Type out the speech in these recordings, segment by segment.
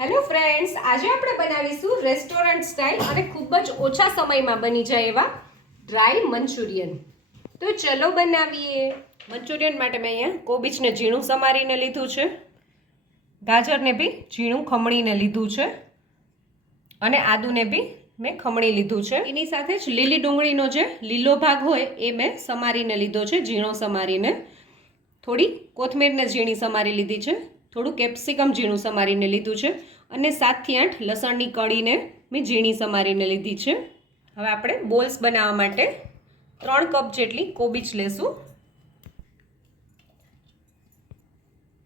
Hello friends, આજે આપણે બનાવીશું રેસ્ટોરન્ટ સ્ટાઇલ અને ખૂબ જ ઓછા સમયમાં બની જાય એવા ડ્રાય મંચુરિયન. તો ચલો બનાવીએ. મંચુરિયન માટે મેં અહીંયા કોબીજને ઝીણું સમારીને લીધું છે, ગાજરને બી ઝીણું ખમણીને લીધું છે અને આદુને બી મેં ખમણી લીધું છે. એની સાથે જ લીલી ડુંગળીનો જે લીલો ભાગ હોય એ મેં સમારીને લીધો છે, ઝીણો સમારીને. થોડી કોથમીરને ઝીણી સમારી લીધી છે, થોડું કેપ્સિકમ ઝીણું સમારીને લીધું છે અને 7 થી 8 લસણની કળીને મેં ઝીણી સમારીને લીધી છે. હવે આપણે બોલ્સ બનાવવા માટે 3 કપ જેટલી કોબીજ લેશું.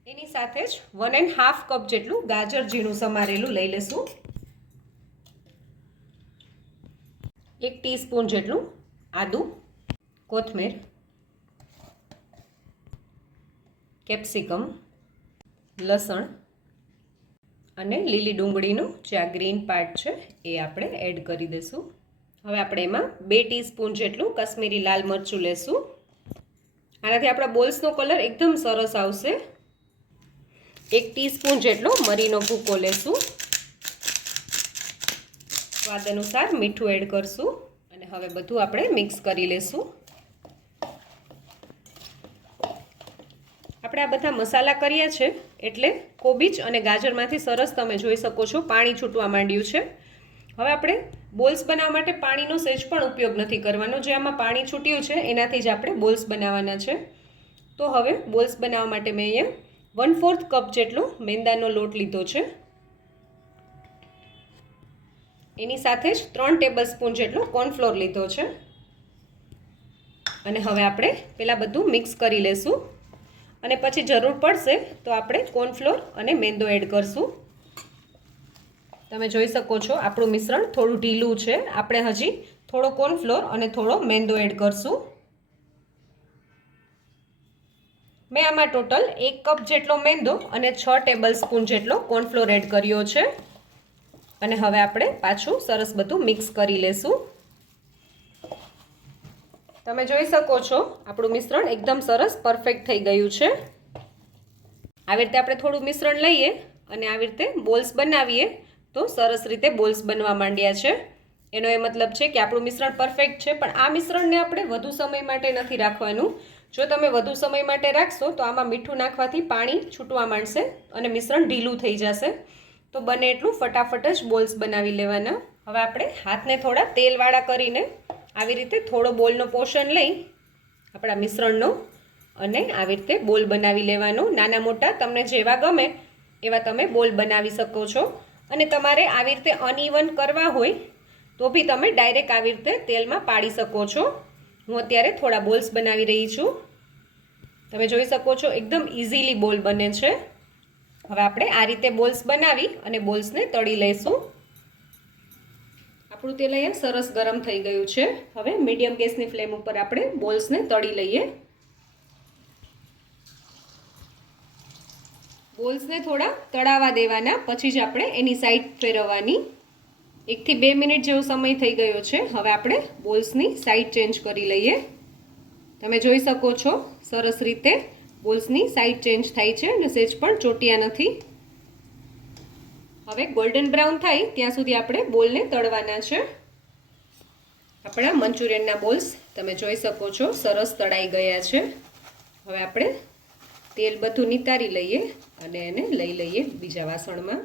એની સાથે જ 1.5 કપ જેટલું ગાજર ઝીણું સમારેલું લઈ લેશું. 1 ટીસ્પૂન જેટલું આદું, કોથમીર, કેપ્સિકમ, લસણ અને લીલી ડુંગળીનો જે આ ગ્રીન પાર્ટ છે એ આપણે એડ કરી દઈશું. હવે આપણે એમાં 2 ટીસ્પૂન જેટલું કશ્મીરી લાલ મરચું લેશું. આનાથી આપણા બોલ્સનો કલર એકદમ સરસ આવશે. 1 ટીસ્પૂન જેટલો મરીનો ભૂકો લેશું. સ્વાદ અનુસાર મીઠું એડ કરશું અને હવે બધું આપણે મિક્સ કરી લેશું. આપણે આ બધા મસાલા કર્યા છે એટલે કોબીજ અને ગાજરમાંથી સરસ તમે જોઈ શકો છો પાણી છૂટવા માંડ્યું છે. હવે આપણે બોલ્સ બનાવવા માટે પાણીનો સહેજ પણ ઉપયોગ નથી કરવાનો. જે આમાં પાણી છૂટ્યું છે એનાથી જ આપણે બોલ્સ બનાવવાના છે. તો હવે બોલ્સ બનાવવા માટે મેં અહીંયા 1/4 કપ જેટલો મેંદાનો લોટ લીધો છે. એની સાથે જ 3 ટેબલસ્પૂન જેટલો કોર્નફ્લોર લીધો છે અને હવે આપણે પહેલાં બધું મિક્સ કરી લેશું અને પછી જરૂર પડશે તો આપણે કોર્નફ્લોર અને મેંદો એડ કરશું. તમે જોઈ શકો છો આપણું મિશ્રણ થોડું ઢીલું છે. આપણે હજી થોડો કોર્નફ્લોર અને થોડો મેંદો એડ કરશું. મેં આમાં ટોટલ 1 કપ જેટલો મેંદો અને 6 ટેબલસ્પૂન જેટલો કોર્નફ્લોર એડ કર્યો છે અને હવે આપણે પાછું સરસ બધું મિક્સ કરી લેશું. તમે જોઈ શકો છો આપણું મિશ્રણ એકદમ સરસ પરફેક્ટ થઈ ગયું છે. આવી રીતે આપણે થોડું મિશ્રણ લઈએ અને આવી રીતે બોલ્સ બનાવીએ તો સરસ રીતે બોલ્સ બનવા માંડ્યા છે. એનો એ મતલબ છે કે આપણું મિશ્રણ પરફેક્ટ છે, પણ આ મિશ્રણને આપણે વધુ સમય માટે નથી રાખવાનું. જો તમે વધુ સમય માટે રાખશો તો આમાં મીઠું નાખવાથી પાણી છૂટવા માંડશે અને મિશ્રણ ઢીલું થઈ જશે. તો બને એટલું ફટાફટ જ બોલ્સ બનાવી લેવાના. હવે આપણે હાથને થોડા તેલવાળા કરીને આવી રીતે થોડો બોલનો પોર્શન લઈ આપણા મિશ્રણનો અને આવી રીતે બોલ બનાવી લેવાનો. નાના મોટા તમને જેવા ગમે એવા તમે બોલ બનાવી શકો છો અને તમારે આવી રીતે અનઇવન કરવા હોય તો બી તમે ડાયરેક્ટ આવી રીતે તેલમાં પાડી શકો છો. હું અત્યારે થોડા બોલ્સ બનાવી રહી છું. તમે જોઈ શકો છો એકદમ ઇઝીલી બોલ બને છે. હવે આપણે આ રીતે બોલ્સ બનાવી અને બોલ્સને તળી લઈશું. આપણું તેલ અહીંયા સરસ ગરમ થઈ ગયું છે. હવે મીડિયમ ગેસની ફ્લેમ ઉપર આપણે બોલ્સને તળી લઈએ. બોલ્સને થોડા તળાવા દેવાના, પછી જ આપણે એની સાઈડ ફેરવવાની. 1 થી 2 મિનિટ જેવો સમય થઈ ગયો છે. હવે આપણે બોલ્સની સાઈડ ચેન્જ કરી લઈએ. તમે જોઈ શકો છો સરસ રીતે બોલ્સની સાઈડ ચેન્જ થાય છે અને સહેજ પણ ચોટ્યા નથી. હવે ગોલ્ડન બ્રાઉન થાય ત્યાં સુધી આપણે બોલને તળવાના છે. આપણા મંચુરિયનના બોલ્સ તમે જોઈ શકો છો સરસ તળાઈ ગયા છે. હવે આપણે તેલ બધું નિતારી લઈએ અને એને લઈ લઈએ બીજા વાસણમાં.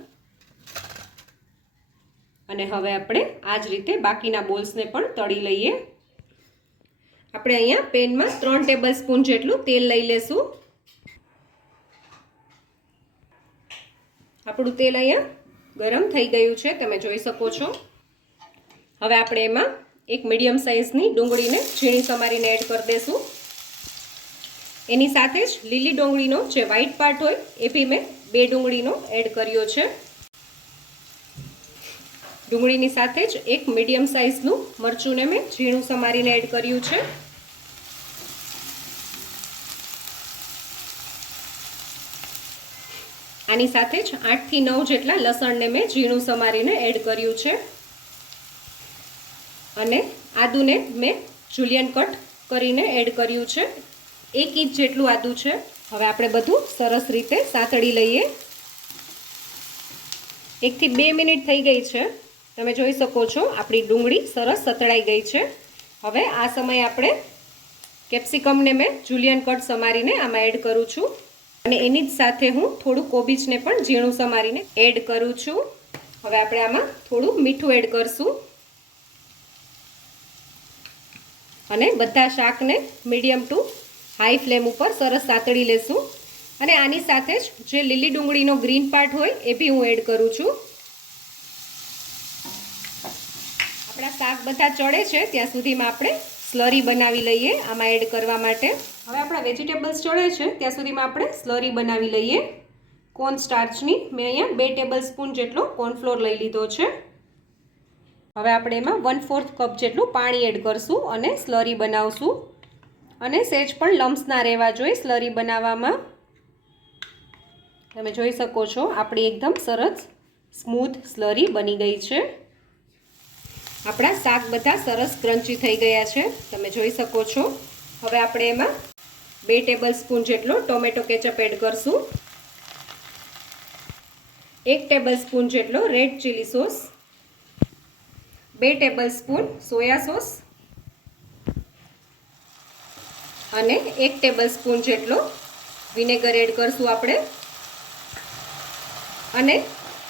અને હવે આપણે આ જ રીતે બાકીના બોલ્સને પણ તળી લઈએ. આપણે અહીંયા પેનમાં 3 ટેબલસ્પૂન જેટલું તેલ લઈ લેશું. આપણું તેલ અહીંયા ગરમ થઈ ગયું છે, તમે જોઈ શકો છો. હવે આપણે એમાં એક મીડિયમ સાઇઝની ડુંગળીને ઝીણી સમારીને એડ કરી દઈશું. એની સાથે જ લીલી ડુંગળીનો જે વ્હાઈટ પાર્ટ હોય એ બી મેં 2 ડુંગળીનો એડ કર્યો છે. ડુંગળીની સાથે જ એક મીડિયમ સાઇઝનું મરચુંને મેં ઝીણું સમારીને એડ કર્યું છે. આની સાથે જ 8 થી 9 જેટલા લસણને મેં ઝીણું સમારીને એડ કર્યું છે અને આદુને મેં જુલિયન કટ કરીને એડ કર્યું છે. 1 ઇંચ જેટલું આદું છે. હવે આપણે બધું સરસ રીતે સાતળી લઈએ. 1 થી 2 મિનિટ થઈ ગઈ છે. તમે જોઈ શકો છો આપણી ડુંગળી સરસ સતળાઈ ગઈ છે. હવે આ સમયે આપણે કેપ્સિકમને મેં જુલિયન કટ સમારીને આમાં એડ કરું છું અને એની જ સાથે હું થોડું કોબીજને પણ ઝીણું સમારીને એડ કરું છું. હવે આપણે આમાં થોડું મીઠું એડ કરશું અને બધા શાકને મીડિયમ ટુ હાઈ ફ્લેમ ઉપર સરસ સાતળી લેશું. અને આની સાથે જ જે લીલી ડુંગળીનો ગ્રીન પાર્ટ હોય એ બી હું એડ કરું છું. આપણા શાક બધા ચડે છે ત્યાં સુધીમાં આપણે સ્લરી બનાવી લઈએ આમાં એડ કરવા માટે. હવે આપણા વેજીટેબલ્સ ચડે છે ત્યાં સુધીમાં આપણે સ્લરી બનાવી લઈએ. કોર્ન સ્ટાર્ચની મેં અહીંયા 2 ટેબલ સ્પૂન જેટલો કોર્નફ્લોર લઈ લીધો છે. હવે આપણે એમાં 1/4 કપ જેટલું પાણી એડ કરશું અને સ્લરી બનાવશું. અને સહેજ પણ લમ્સ ના રહેવા જોઈએ સ્લરી બનાવવામાં. તમે જોઈ શકો છો આપણી એકદમ સરસ સ્મૂથ સ્લરી બની ગઈ છે. આપણા શાક બધા સરસ ક્રન્ચી થઈ ગયા છે. તમે જોઈ શકો છો. હવે આપણે એમાં 2 ટેબલ સ્પૂન જેટલો ટોમેટો કેચઅપ એડ કરશું. 1 ટેબલ સ્પૂન જેટલો red chilli sauce, 2 table spoon soya sauce અને 1 ટેબલ સ્પૂન જેટલો વિનેગર એડ કરશું આપણે. અને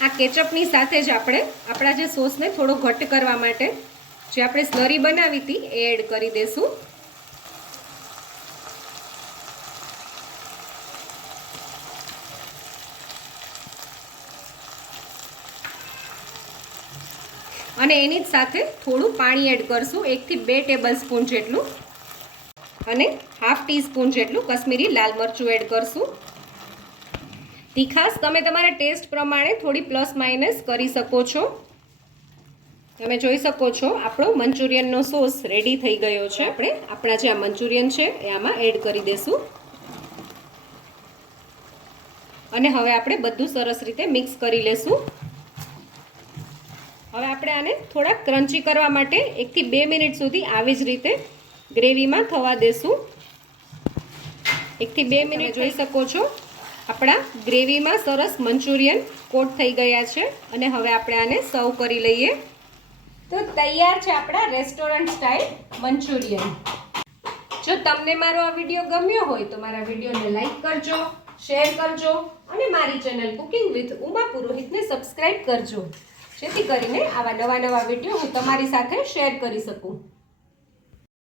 આ કેચઅપની સાથે જ આપણે આપણા જે સોસને થોડો ઘટ્ટ કરવા માટે જે આપણે સ્લરી બનાવી હતી એ એડ કરી દઈશું. અને એની જ સાથે થોડું પાણી એડ કરશું 1 થી 2 ટેબલ સ્પૂન જેટલું અને હાફ ટીસ્પૂન જેટલું કશ્મીરી લાલ મરચું એડ કરશું. તીખાશ તમે તમારા ટેસ્ટ પ્રમાણે થોડી પ્લસ માઇનસ કરી શકો છો. તમે જોઈ શકો છો આપણો મંચુરિયનનો સોસ રેડી થઈ ગયો છે. આપણે આપણા જે આ મંચુરિયન છે એ આમાં એડ કરી દઈશું અને હવે આપણે બધું સરસ રીતે મિક્સ કરી લેશું. હવે આપણે આને થોડા ક્રન્ચી કરવા માટે 1 થી 2 મિનિટ સુધી આવી જ રીતે ગ્રેવીમાં થવા દેશું. 1 થી 2 મિનિટ જોઈ શકો છો આપણા ગ્રેવીમાં સરસ મંચુરિયન કોટ થઈ ગયા છે અને હવે આપણે આને સર્વ કરી લઈએ. તો તૈયાર છે આપણા રેસ્ટોરન્ટ સ્ટાઇલ મંચુરિયન. જો તમને મારો આ વિડીયો ગમ્યો હોય તો મારા વિડીયોને લાઈક કરજો, શેર કરજો અને મારી ચેનલ કુકિંગ વિથ ઉમા પુરોહિતને સબસ્ક્રાઇબ કરજો જેથી કરીને આવા નવા વિડીયો હું તમારી સાથે શેર કરી શકું.